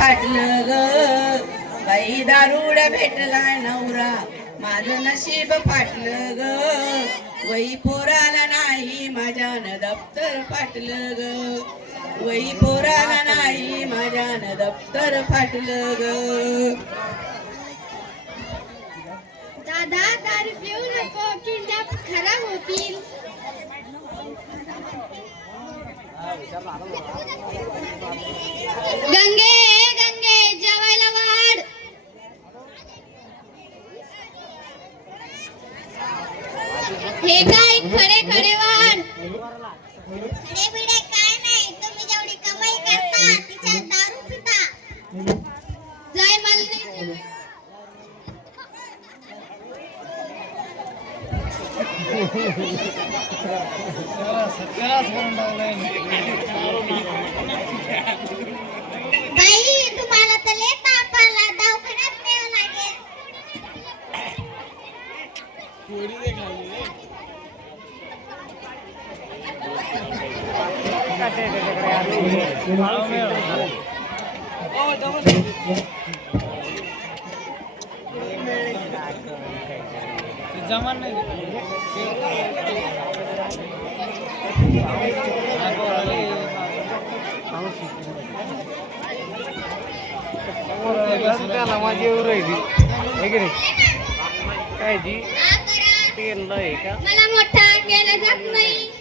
फाटलं ग बाई दारुड भेटलाय नवरा माझं नशीब फाटलं ग वही पोराला नाही माझ्यानं दप्तर फाटलं ग वही पोराला नाही माझ्यानं दप्तर फाटलं ग दादा दारू पिऊ नको किडन्या खराब होतील गंगे गंगे जेवायला वाढ हे काय खडे खडे वाढ खडे बिडे काय नाही तुम्ही जेवढी कमाई करता तिच्या दारू पिता जाय मला नाही बाई तुम्हाला तर लय ताप आला दवाखान्यात न्यावं लागेल जमान नाही माझी एवढं राहिली काय जी तेल आहे का मला मोठा केलं जात नाही